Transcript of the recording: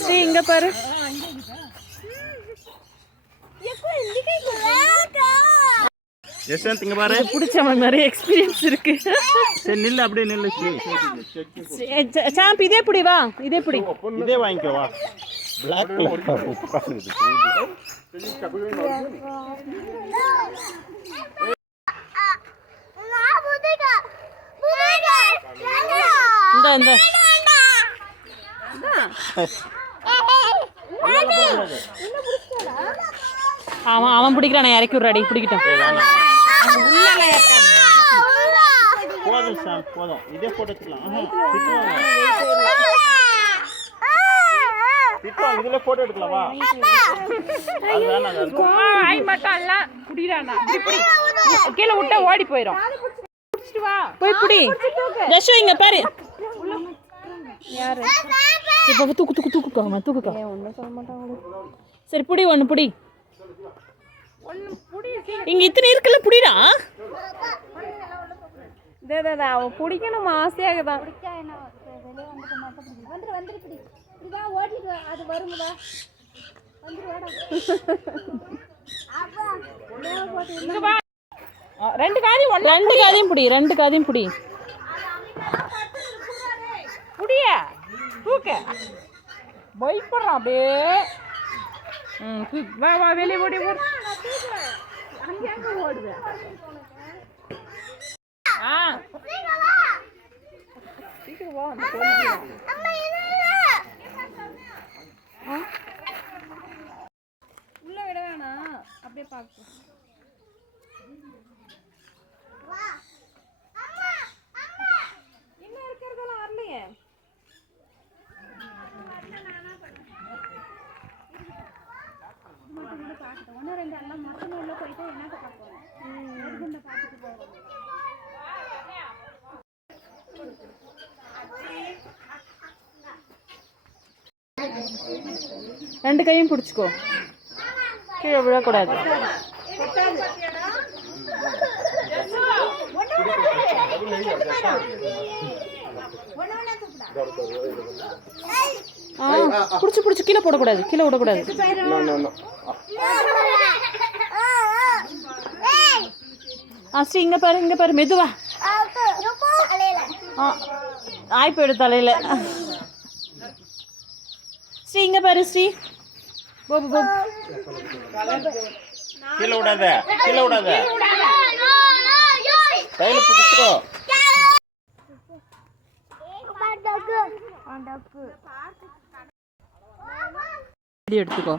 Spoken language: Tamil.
ஸ்ரீ இங்க பாரு. யஷ்வந்த் இங்க பாரு. பிடிச்ச மாதிரி எக்ஸ்பீரியன்ஸ் இருக்கு. சரி நில்லு, அப்படியே நில்லு. சாம்பி இதே பிடி, வா இதே பிடி. இதே வாங்கிக்கோ வா. பிளாக் இந்த அவன் பிடிக்கிறான். இறக்கி விட்றாடி, பிடிக்கிட்டேன். போதும் சாம், போதும். இதே போட்டு வச்சுக்கலாம். இதுல போட்டோ எடுக்கலாம் வா. ஆய் மட்டும் இல்ல குடிறானா. இப்படி கீழ விட்டா ஓடி போயிடும். புடிச்சிட்டு வா, போய் புடி. ஜஷு இங்க பாரு. யாரு இப்ப தூக்குக்கோ, அவன் தூக்குக்கோ. ஒண்ணும் சொல்ல மாட்டாங்க. சரி புடி, ஒன்னு புடி. இங்க இத்தனை இருக்குல்ல, புடிடா. அவ பிடிக்கணும் ஆசையாகதான். ரெண்டு காதையும் புடி, ரெண்டு காதையும் புடி. புடிய தூக்க பயப்படுறான் அப்படியே. வா வா, வெளியே ஓடி ஓடு. அங்கே ஓடுவேன். சீக்கிரம் வா. உள்ள விட வேணாம், அப்படியே பார்க்க. இன்னும் இருக்கிறதெல்லாம் வரலையே. ஒன்னு ரெண்டு எல்லாம் மொத்தம் உள்ள போயிட்டு என்ன பார்ப்போம். பார்த்துட்டு போவோம். ரெண்டு கையும் பிடிச்சிக்கோ, கீழே விழக்கூடாது. பிடிச்சி பிடிச்சி கீழே போடக்கூடாது, கீழே விடக்கூடாது. ஸ்ரீ இங்க பாரு, இங்க பாரு, மெதுவா. ஆய் போயிடு தலையில. ஸ்ரீ இங்க பாரு. ஸ்ரீ போபு போபு. கீழே விடாத, கீழே விடாத. கையில பிடிச்சிக்கோ. எடுத்துக்கோ.